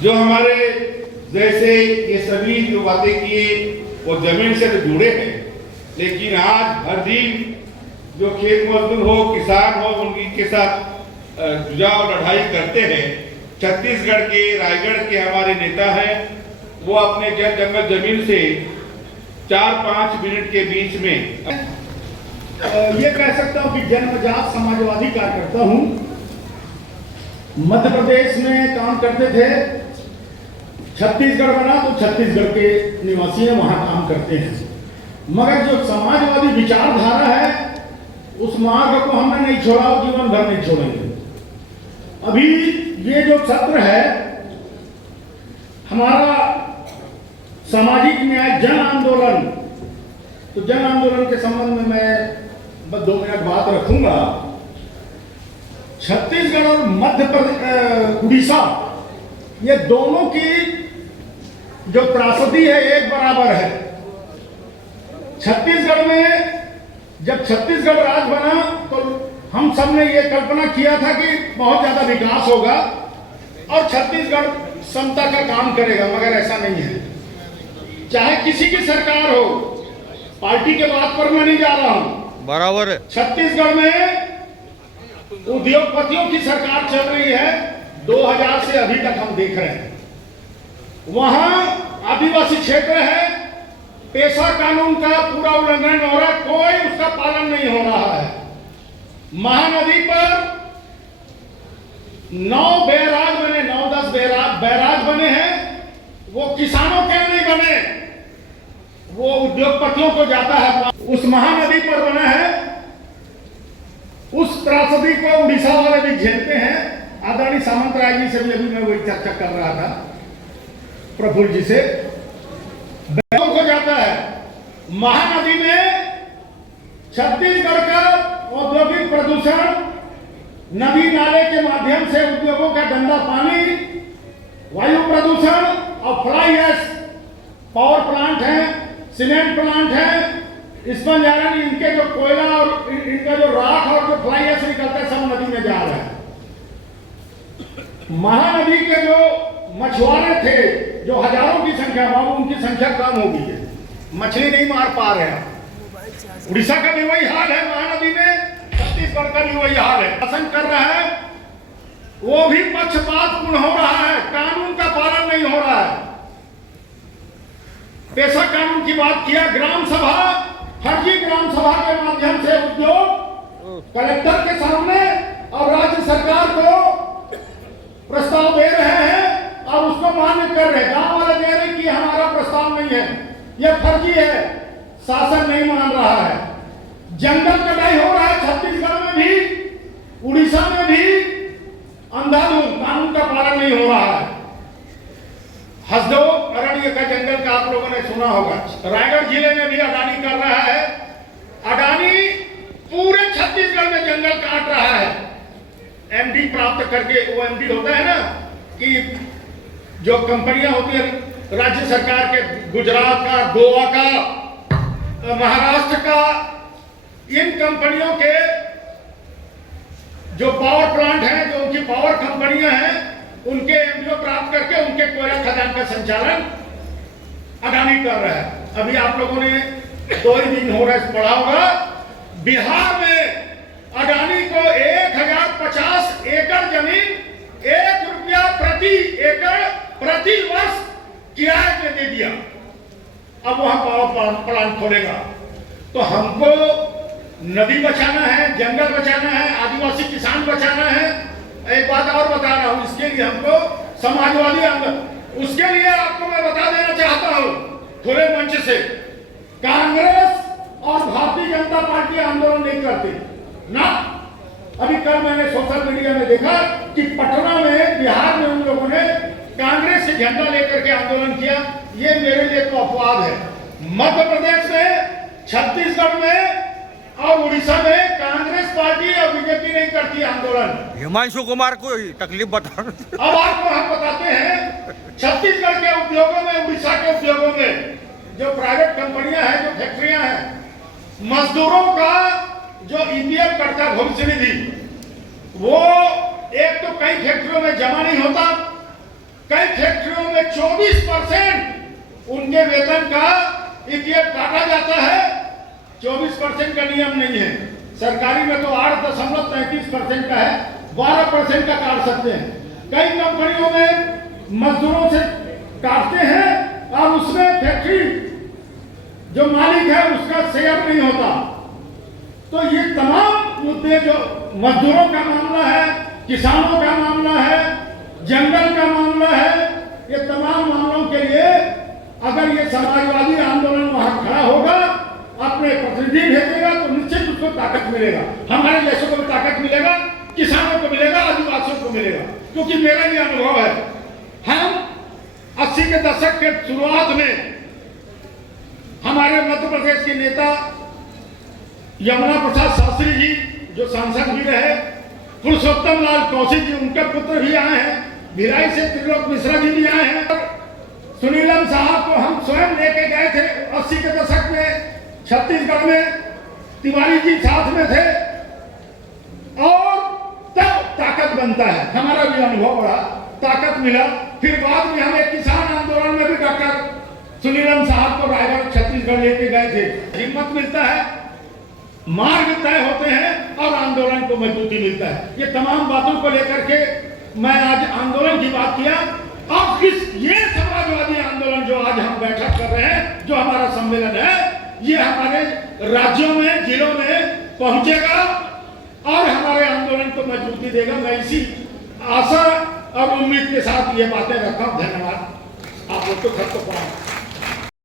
जो हमारे जैसे ये सभी जो बातें किए वो जमीन से तो जुड़े हैं, लेकिन आज हर दिन जो खेत मजदूर हो, किसान हो, उनकी के साथ जुझाव लड़ाई करते हैं। छत्तीसगढ़ के, रायगढ़ के हमारे नेता हैं, वो अपने जंगल जमीन से 4-5 मिनट के बीच में ये कह सकता हूँ कि जन्मजात समाजवादी कार्यकर्ता हूँ। मध्य प्रदेश में काम करते थे, छत्तीसगढ़ बना तो छत्तीसगढ़ के निवासी हैं, वहाँ काम करते हैं। मगर जो समाजवादी विचारधारा है उस मार्ग को हमने नहीं छोड़ा, जीवन भर नहीं छोड़ेंगे। अभी ये जो सत्र है हमारा सामाजिक न्याय जन आंदोलन, तो जन आंदोलन के संबंध में मैं बस 2 मिनट बात रखूंगा। छत्तीसगढ़ और मध्य प्रदेश, उड़ीसा, ये दोनों की जो त्रासदी है एक बराबर है। छत्तीसगढ़ में जब छत्तीसगढ़ राज बना तो हम सब ने ये कल्पना किया था कि बहुत ज्यादा विकास होगा और छत्तीसगढ़ समता का काम करेगा, मगर ऐसा नहीं है। चाहे किसी की सरकार हो, पार्टी के बात पर मैं नहीं जा रहा हूं, बराबर है। छत्तीसगढ़ में उद्योगपतियों की सरकार चल रही है, 2000 से अभी तक हम देख रहे हैं। वहां आदिवासी क्षेत्र है, पेशा कानून का पूरा उल्लंघन हो रहा है, कोई उसका पालन नहीं हो रहा है। महानदी पर 9 बैराज बने, 9-10 बैराज बने हैं, वो किसानों के नहीं बने, वो उद्योगपतियों को जाता है। उस महानदी पर बना है, उस त्रासदी को उड़ीसा वाले भी झेलते हैं। आदरणीय सामंत राय जी से भी अभी मैं वही चर्चा कर रहा था, प्रफुल्ल जी से। बैरों को जाता है महानदी में। छत्तीसगढ़ का औद्योगिक प्रदूषण, नदी नाले के माध्यम से उद्योगों का गंदा पानी, वायु प्रदूषण और फ्लाई ऐश, पावर प्लांट है, सीमेंट प्लांट है, स्पंज आयरन, इनके जो कोयला और इनका जो राख और जो फ्लाई ऐश निकलता है सब नदी में जा रहा है। महानदी के जो मछुआरे थे, जो हजारों की संख्या में, उनकी संख्या कम हो गई है, मछली नहीं मार पा रहे हैं। उड़ीसा का भी वही हाल है, महानदी में छत्तीसगढ़ का भी वही हाल है। शासन कर रहा है, वो भी पक्षपातपूर्ण हो रहा है, कानून का पालन नहीं हो रहा है। पेशा कानून की बात किया, ग्राम सभा, फर्जी ग्राम सभा के माध्यम से उद्योग कलेक्टर के सामने और राज्य सरकार को प्रस्ताव दे रहे हैं और उसको मान्य कर रहे हैं। गांव वाले दे रहे कि हमारा प्रस्ताव नहीं है, यह फर्जी है, शासन नहीं मान रहा है। जंगल कटाई हो रहा है छत्तीसगढ़ में भी, उड़ीसा में भी, अंधाधुंध, कानून का पालन नहीं हो रहा है। हसदो अरण्य का जंगल का आप लोगों ने सुना होगा, रायगढ़ जिले में भी अडानी कर रहा है। अडानी पूरे छत्तीसगढ़ में जंगल काट रहा है, एमडी प्राप्त करके। वो एमडी होता है ना कि जो कंपनियां होती है राज्य सरकार के, गुजरात का, गोवा का, महाराष्ट्र का, इन कंपनियों के जो पावर प्लांट हैं, जो उनकी पावर कंपनियां हैं, उनके एमडीओ प्राप्त करके उनके कोयला खदान का संचालन अडानी कर रहा है। अभी आप लोगों ने 2 ही दिन हो रहा पढ़ा होगा, बिहार में अडानी को 1050 एकड़ जमीन, 1 रुपया प्रति एकड़ प्रति वर्ष किराए पे दे दिया। अब वहां पावर प्लांट खोलेगा। तो हमको नदी बचाना है, जंगल बचाना है, आदिवासी किसान बचाना है। एक बात और बता रहा हूं, इसके लिए हमको समाजवादी आंदोलन, उसके लिए आपको मैं बता देना चाहता हूं खुले मंच से, कांग्रेस और भारतीय जनता पार्टी आंदोलन नहीं करती ना। अभी कल मैंने सोशल मीडिया में देखा कि पटना में, बिहार में उन लोगों ने कांग्रेस से झंडा लेकर के आंदोलन किया। ये मेरे लिए तो अपवाद है। मध्य प्रदेश में, छत्तीसगढ़ में और उड़ीसा में कांग्रेस पार्टी और बीजेपी नहीं करती आंदोलन। हिमांशु कुमार को तकलीफ बता। अब आपको हम बताते हैं, छत्तीसगढ़ के उद्योगों में, उड़ीसा के उद्योगों में जो प्राइवेट कंपनियां हैं, जो फैक्ट्रियां हैं, मजदूरों का जो ईपीएफ करता भविष्य निधि, वो एक तो कई फैक्ट्रियों में जमा नहीं होता, कई फैक्ट्रियों में 24% उनके वेतन का ईपीएफ काटा जाता है। 24% का नियम नहीं है, सरकारी में तो 8.33% का है, 12% का काट सकते हैं। कई कंपनियों में मजदूरों से काटते हैं और उसमें फैक्ट्री जो मालिक है उसका शेयर नहीं होता। तो ये तमाम मुद्दे जो मजदूरों का मामला है, किसानों का मामला है, जंगल का मामला है, ये तमाम मामलों के लिए अगर ये समाजवादी आंदोलन वहां खड़ा होगा, अपने प्रतिनिधि भेजेगा तो निश्चित उसको ताकत मिलेगा। हमारे देशों को भी ताकत मिलेगा, किसानों को मिलेगा, आदिवासियों को मिलेगा। क्योंकि मेरा ये अनुभव है, हम 80 के दशक के शुरुआत में हमारे मध्य प्रदेश के नेता यमुना प्रसाद शास्त्री जी जो सांसद भी रहे, पुरुषोत्तम लाल कौशिक जी उनके पुत्र भी आए हैं, भिलाई से त्रिलोक मिश्रा जी भी आए हैं, सुनीलम साहब को हम स्वयं लेके गए थे 80 के दशक में छत्तीसगढ़ में, तिवारी जी साथ में थे और तब ताकत बनता है। हमारा भी अनुभव बढ़ा, ताकत मिला। फिर बाद में हम एक किसान आंदोलन में भी डॉक्टर सुनीलम साहब को रायगढ़ छत्तीसगढ़ लेके गए थे। हिम्मत मिलता है, मार्ग तय होते हैं और आंदोलन को मजबूती मिलता है। ये तमाम बातों को लेकर के मैं आज आंदोलन की बात किया। और ये समाजवादी आंदोलन जो आज हम बैठक कर रहे हैं, जो हमारा सम्मेलन है, ये हमारे राज्यों में, जिलों में पहुंचेगा और हमारे आंदोलन को मजबूती देगा। मैं इसी आशा और उम्मीद के साथ ये बातें रखा हूं। धन्यवाद। आप लोग तो खत तो पढ़ा।